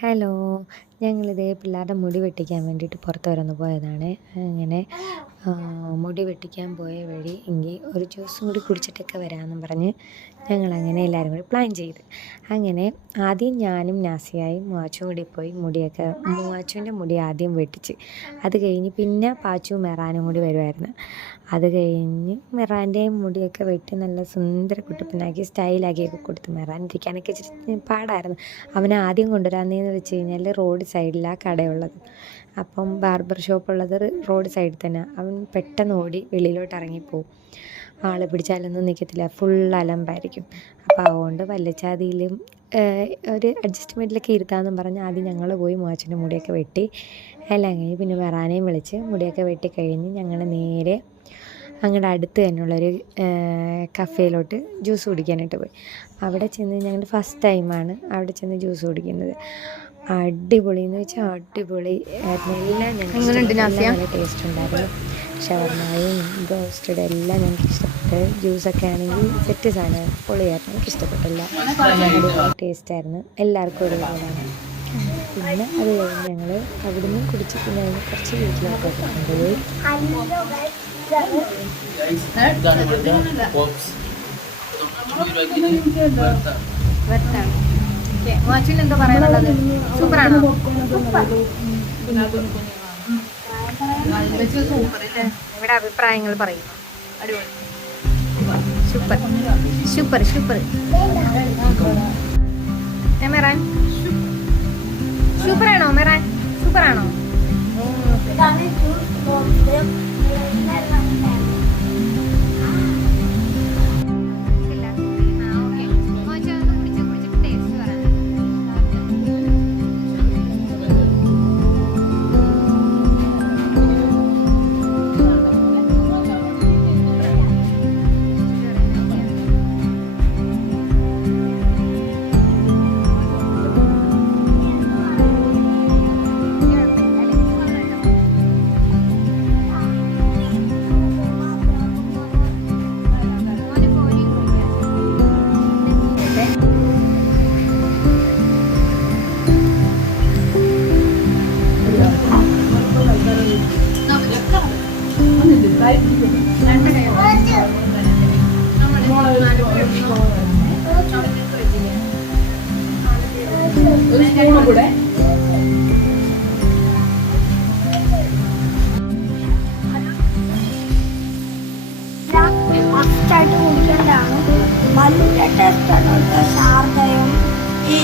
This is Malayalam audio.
ഹലോ, ഞങ്ങളിതേ പിള്ളേരുടെ മുടി വെട്ടിക്കാൻ വേണ്ടിയിട്ട് പുറത്ത് വരെ ഒന്ന് പോയതാണ്. അങ്ങനെ മുടി വെട്ടിക്കാൻ പോയ വഴി എങ്കിൽ ഒരു ജ്യൂസും കൂടി കുടിച്ചിട്ടൊക്കെ വരാമെന്നും പറഞ്ഞ് ഞങ്ങളങ്ങനെ എല്ലാവരും കൂടി പ്ലാൻ ചെയ്ത്. അങ്ങനെ ആദ്യം ഞാനും നാസിയായും മൂവാച്ചും കൂടി പോയി മൂവാച്ചുവിൻ്റെ മുടി ആദ്യം വെട്ടിച്ച്. അത് കഴിഞ്ഞ് പിന്നെ പാച്ചുവും മെറാനും കൂടി വരുമായിരുന്നു. അത് കഴിഞ്ഞ് മെറാൻ്റെയും മുടിയൊക്കെ വെട്ടി നല്ല സുന്ദര കുട്ടപ്പനാക്കി സ്റ്റൈലാക്കിയൊക്കെ കൊടുത്തു. മെറാൻ ഇരിക്കാനൊക്കെ ഇച്ചിരി പാടായിരുന്നു. അവനെ ആദ്യം കൊണ്ടുവരാമെന്ന് വെച്ച് കഴിഞ്ഞാൽ റോഡ് സൈഡിലാണ് കടയുള്ളത്. അപ്പം ബാർബർ ഷോപ്പുള്ളത് റോഡ് സൈഡിൽ തന്നെ. അവൻ പെട്ടെന്ന് ഓടി വെളിയിലോട്ട് ഇറങ്ങിപ്പോവും. ആളെ പിടിച്ചാലൊന്നും നിൽക്കത്തില്ല, ഫുൾ അലമ്പായിരിക്കും. അപ്പോൾ അതുകൊണ്ട് വല്ലച്ചാതിയിലും ഒരു അഡ്ജസ്റ്റ്മെൻറ്റിലൊക്കെ ഇരുത്താമെന്നും പറഞ്ഞ് ആദ്യം ഞങ്ങൾ പോയി മൂവാച്ചൻ്റെ മുടിയൊക്കെ വെട്ടി എല്ലാം കഴിഞ്ഞ് പിന്നെ മെറാനെയും വിളിച്ച് മുടിയൊക്കെ വെട്ടി കഴിഞ്ഞ് ഞങ്ങൾ നേരെ ഞങ്ങളുടെ അടുത്ത് തന്നെയുള്ളൊരു കഫേയിലോട്ട് ജ്യൂസ് കുടിക്കാനായിട്ട് പോയി. അവിടെ ചെന്ന് ഞങ്ങൾ ഫസ്റ്റ് ടൈമാണ് അവിടെ ചെന്ന് ജ്യൂസ് കുടിക്കുന്നത്. അടിപൊളി എന്ന് വെച്ചാൽ അടിപൊളി എല്ലാം ഞങ്ങൾക്ക് നല്ല ടേസ്റ്റ് ഉണ്ടായിരുന്നു. ഷവർമയും ബ്രോസ്റ്റഡ് എല്ലാം ഞങ്ങൾക്ക് ഇഷ്ടപ്പെട്ടു. ജ്യൂസൊക്കെ ആണെങ്കിൽ സെറ്റ് സാധനം പൊളിയായിരുന്നു, എനിക്ക് ഇഷ്ടപ്പെട്ടില്ല. അടിപൊളി ടേസ്റ്റായിരുന്നു, എല്ലാവർക്കും ഒരുപാടാണ്. പിന്നെ അത് കഴിഞ്ഞ് ഞങ്ങൾ അവിടുന്ന് കുടിച്ച് പിന്നെ അതിന് കുറച്ച് വീട്ടിലൊക്കെ കൊണ്ടുപോയി. എന്താ പറയാനുള്ളത്? സൂപ്പറാണോ? ഇവിടെ അഭിപ്രായങ്ങൾ പറയും. അടിപൊളി, സൂപ്പർ സൂപ്പർ സൂപ്പർ. മെറാൻ സൂപ്പറാണോ? മെറാൻ സൂപ്പറാണോ? ഫസ്റ്റായിട്ട് കുടിക്കേണ്ടതാണ്. നല്ല ടേസ്റ്റാണ്. ഷാർജയും ഈ